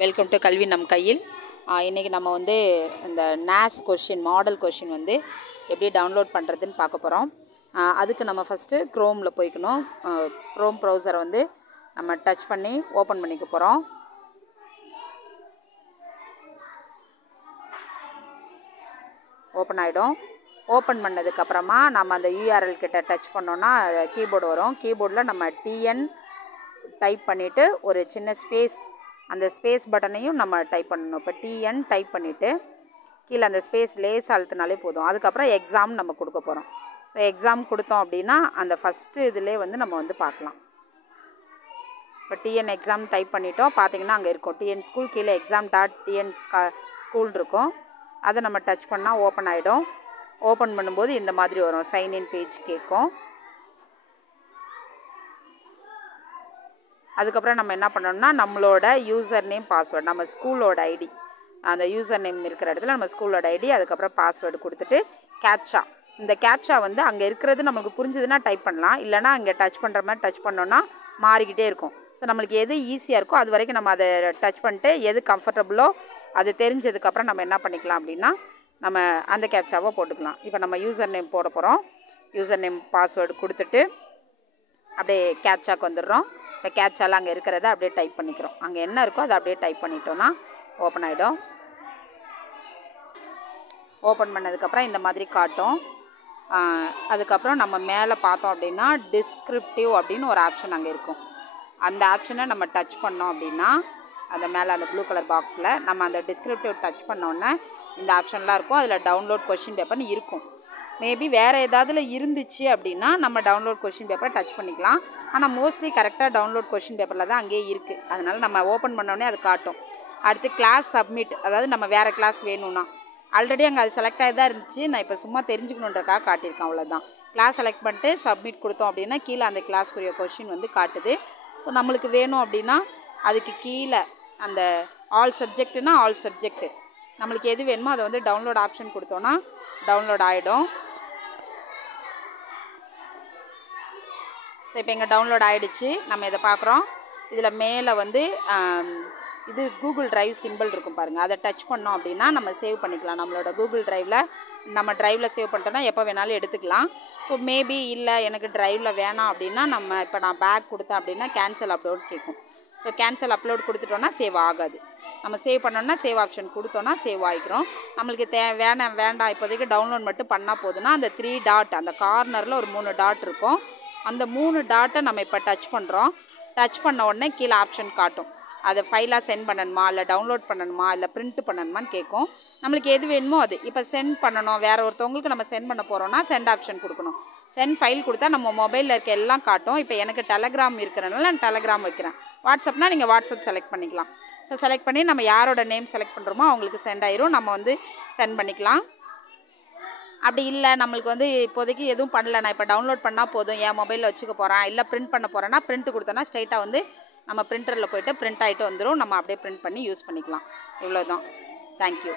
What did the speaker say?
Welcome to கல்வி நம் கையில். இன்றைக்கி நம்ம வந்து இந்த NAS கொஷின் மாடல் கொஷின் வந்து எப்படி டவுன்லோட் பண்ணுறதுன்னு பார்க்க போகிறோம். அதுக்கு நம்ம ஃபஸ்ட்டு க்ரோமில் போய்க்கணும். க்ரோம் ப்ரௌசரை வந்து நம்ம டச் பண்ணி ஓப்பன் பண்ணிக்க போகிறோம். ஓப்பன் ஆகிடும். ஓப்பன் பண்ணதுக்கப்புறமா நம்ம அந்த URL கிட்ட டச் பண்ணோன்னா கீபோர்டு வரும். கீபோர்டில் நம்ம TN டைப் பண்ணிவிட்டு ஒரு சின்ன ஸ்பேஸ், அந்த ஸ்பேஸ் பட்டனையும் நம்ம டைப் பண்ணணும். இப்போ TN டைப் பண்ணிவிட்டு கீழே அந்த ஸ்பேஸ் லேஸ் அழுத்தினாலே போதும். அதுக்கப்புறம் எக்ஸாம் நம்ம கொடுக்க போகிறோம். ஸோ எக்ஸாம் கொடுத்தோம் அப்படின்னா அந்த ஃபஸ்ட்டு இதிலே வந்து நம்ம வந்து பார்க்கலாம். இப்போ TN எக்ஸாம் டைப் பண்ணிட்டோம். பார்த்திங்கன்னா அங்கே இருக்கும் TN ஸ்கூல், கீழே exam.tn ஸ்கூல் இருக்கும். அதை நம்ம டச் பண்ணால் ஓப்பன் ஆகிடும். ஓப்பன் பண்ணும்போது இந்த மாதிரி வரும், சைன்இன் பேஜ் கேட்கும். அதுக்கப்புறம் நம்ம என்ன பண்ணணும்னா நம்மளோட யூசர் நேம் பாஸ்வேர்டு, நம்ம ஸ்கூலோட ஐடி, அந்த யூசர் நேம் இருக்கிற இடத்துல நம்ம ஸ்கூலோட ஐடி, அதுக்கப்புறம் பாஸ்வேர்டு கொடுத்துட்டு கேப்சா, இந்த கேப்சா வந்து அங்கே இருக்கிறது நம்மளுக்கு புரிஞ்சுதுன்னா டைப் பண்ணலாம். இல்லைனா அங்கே டச் பண்ணுற மாதிரி டச் பண்ணோன்னா மாறிக்கிட்டே இருக்கும். ஸோ நம்மளுக்கு எது ஈஸியாக இருக்கோ அது வரைக்கும் நம்ம அதை டச் பண்ணிட்டு எது கம்ஃபர்டபுளோ அது தெரிஞ்சதுக்கப்புறம் நம்ம என்ன பண்ணிக்கலாம் அப்படின்னா நம்ம அந்த கேப்சாவை போட்டுக்கலாம். இப்போ நம்ம யூசர் நேம் போட போகிறோம். யூசர் நேம் பாஸ்வேர்டு கொடுத்துட்டு அப்படியே கேப்சாக்கு வந்துடுறோம். இப்போ கேப்சாவில் அங்கே இருக்கிறத அப்படியே டைப் பண்ணிக்கிறோம். அங்கே என்ன இருக்கோ அதை அப்படியே டைப் பண்ணிட்டோன்னா ஓப்பன் ஆகிடும். ஓப்பன் பண்ணதுக்கப்புறம் இந்த மாதிரி காட்டும். அதுக்கப்புறம் நம்ம மேலே பார்த்தோம் அப்படின்னா டிஸ்கிரிப்டிவ் அப்படின்னு ஒரு ஆப்ஷன் அங்கே இருக்கும். அந்த ஆப்ஷனை நம்ம டச் பண்ணோம் அப்படின்னா அந்த மேலே அந்த ப்ளூ கலர் பாக்ஸில் நம்ம அந்த டிஸ்கிரிப்டிவ் டச் பண்ணோன்னே இந்த ஆப்ஷன்லாம் இருக்கும். அதில் டவுன்லோட் கொஷின் பேப்பர்னு இருக்கும். மேபி வேறு ஏதாவதுல இருந்துச்சு அப்படின்னா நம்ம டவுன்லோட் கொஷின் பேப்பரை டச் பண்ணிக்கலாம். ஆனால் மோஸ்ட்லி கரெக்டாக டவுன்லோட் கொஷின் பேப்பரில் தான் அங்கேயே இருக்குது. அதனால் நம்ம ஓப்பன் பண்ணோடனே அது காட்டும். அடுத்து கிளாஸ் சப்மிட், அதாவது நம்ம வேறு கிளாஸ் வேணும்னா ஆல்ரெடி அங்கே அது செலக்ட் ஆகி தான் இருந்துச்சு. நான் இப்போ சும்மா தெரிஞ்சுக்கணுன்றக்காக காட்டியிருக்கேன், அவ்வளோதான். கிளாஸ் செலக்ட் பண்ணிட்டு சப்மிட் கொடுத்தோம் அப்படின்னா கீழே அந்த கிளாஸ்க்குரிய கொஷின் வந்து காட்டுது. ஸோ நம்மளுக்கு வேணும் அப்படின்னா அதுக்கு கீழே அந்த ஆல் சப்ஜெக்ட்னா ஆல் சப்ஜெக்ட்டு நம்மளுக்கு எது வேணுமோ அதை வந்து டவுன்லோட் ஆப்ஷன் கொடுத்தோன்னா டவுன்லோட் ஆகிடும். ஸோ இப்போ இங்கே டவுன்லோட் ஆகிடுச்சு. நம்ம இதை பார்க்குறோம். இதில் மேலே வந்து இது கூகுள் டிரைவ் சிம்பிள் இருக்கும் பாருங்கள், அதை டச் பண்ணோம் அப்படின்னா நம்ம சேவ் பண்ணிக்கலாம். நம்மளோட கூகுள் டிரைவில் நம்ம டிரைவில் சேவ் பண்ணிட்டோன்னா எப்போ வேணாலும் எடுத்துக்கலாம். ஸோ மேபி இல்லை எனக்கு டிரைவில் வேணாம் அப்படின்னா நம்ம இப்போ நான் பேக் கொடுத்தேன் அப்படின்னா கேன்சல் அப்லோட் கேட்கும். ஸோ கேன்சல் அப்லோட் கொடுத்துட்டோன்னா சேவ் ஆகாது. நம்ம சேவ் பண்ணோன்னா சேவ் ஆப்ஷன் கொடுத்தோன்னா சேவ் ஆகிக்கிறோம். நம்மளுக்கு வேண்டாம் இப்போதைக்கு டவுன்லோட் மட்டும் பண்ணால் போதுன்னா அந்த 3 டாட், அந்த கார்னரில் ஒரு 3 டாட் இருக்கும். அந்த 3 டாட்டை நம்ம இப்போ டச் பண்ணுறோம். டச் பண்ண உடனே கீழே ஆப்ஷன் காட்டும். அதை ஃபைலாக சென்ட் பண்ணணுமா, இல்லை டவுன்லோட் பண்ணணுமா, இல்லை பிரிண்ட் பண்ணணுமான்னு கேட்கும். நம்மளுக்கு எது வேணுமோ அது. இப்போ சென்ட் பண்ணணும், வேறு ஒருத்தவங்களுக்கு நம்ம சென்ட் பண்ண போகிறோன்னா சென்ட் ஆப்ஷன் கொடுக்கணும். சென்ட் ஃபைல் கொடுத்தா நம்ம மொபைலில் இருக்க எல்லாம் காட்டும். இப்போ எனக்கு டெலகிராம் இருக்கிறனால நான் டெலகிராம் வைக்கிறேன். வாட்ஸ்அப்னால் நீங்கள் வாட்ஸ்அப் செலக்ட் பண்ணிக்கலாம். ஸோ செலக்ட் பண்ணி நம்ம யாரோட நேம் செலக்ட் பண்ணுறோமோ அவங்களுக்கு சென்ட் ஆயிரும். நம்ம வந்து சென்ட் பண்ணிக்கலாம். அப்படி இல்லை நம்மளுக்கு வந்து இப்போதைக்கு எதுவும் பண்ணல, நான் இப்போ டவுன்லோட் பண்ணால் போதும், என் மொபைலில் வச்சுக்க போகிறேன், இல்லை பிரிண்ட் பண்ண போகிறேன்னா பிரிண்ட் கொடுத்தோன்னா ஸ்ட்ரைட்டாக வந்து நம்ம பிரிண்டரில் போய்ட்டு பிரிண்ட் ஆகிட்டு வந்துடும். நம்ம அப்படியே பிரிண்ட் பண்ணி யூஸ் பண்ணிக்கலாம். இவ்வளோ தான். தேங்க்யூ.